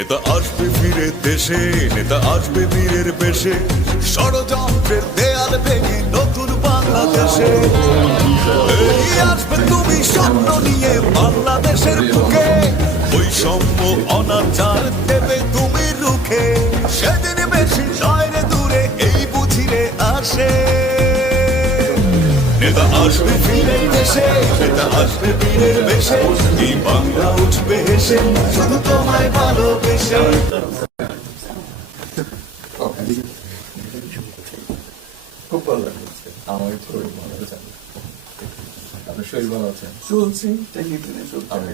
নেতা আসবে ফিরে দেশে, নেতা আসবে বীরের বেশে, ষড়যন্ত্রের দেয়াল ভেঙে নতুন বাংলাদেশে। এই আসবে তুমি স্বপ্ন নিয়ে বাংলাদেশের বুকে, বৈষম্য অনাচার দেবে তুমি রুখে। সেদিন বেশি নয় রে দূরে, এই বুঝিরে আসে। নেতা আসবে ফিরে দেশে, নেতা আসবে বীরের বেশে, এই বাংলা উঠবে হেসে শুধু তোমায় ভালোবেসে। খুব ভালো লাগছে আমার শরীর ভালো আছে। আপনার শরীর ভালো আছে? চলছি আমি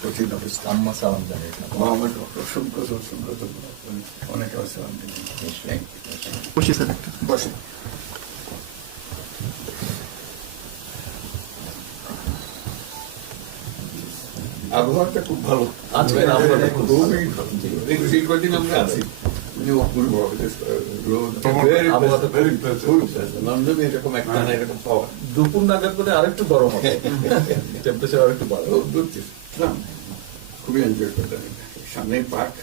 কঠিন অবস্থা। আম্মা সালাম জানাই। আমার অসংখ্য অনেক আসসালাম। বসি স্যার একটা বসে আবহাওয়াটা খুব ভালো। আজকে আমরা খুবই কয়েকদিন আমরা আছি অপূর্ব রোদ, লন্ডনে এরকম একটা না এরকম পাওয়া দুপুর নাগাদ করে আরেকটু গরম হবে, টেম্পারেচার আরেকটু বাড়বে। খুবই এনজয় করতাম। সামনে পার্ক,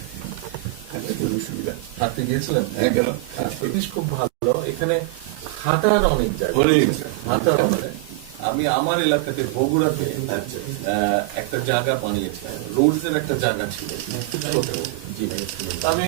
হাঁটার জন্য সুবিধা। হাঁটতে গিয়েছিলেন? হ্যাঁ, গেলাম। জিনিস খুব ভালো, এখানে হাঁটার অনেক জায়গা, হাঁটার অনেক। আমি আমার এলাকাতে বগুড়াতে একটা জায়গা বানিয়েছিলাম, রোডস এর একটা জায়গা ছিল, জি। আমি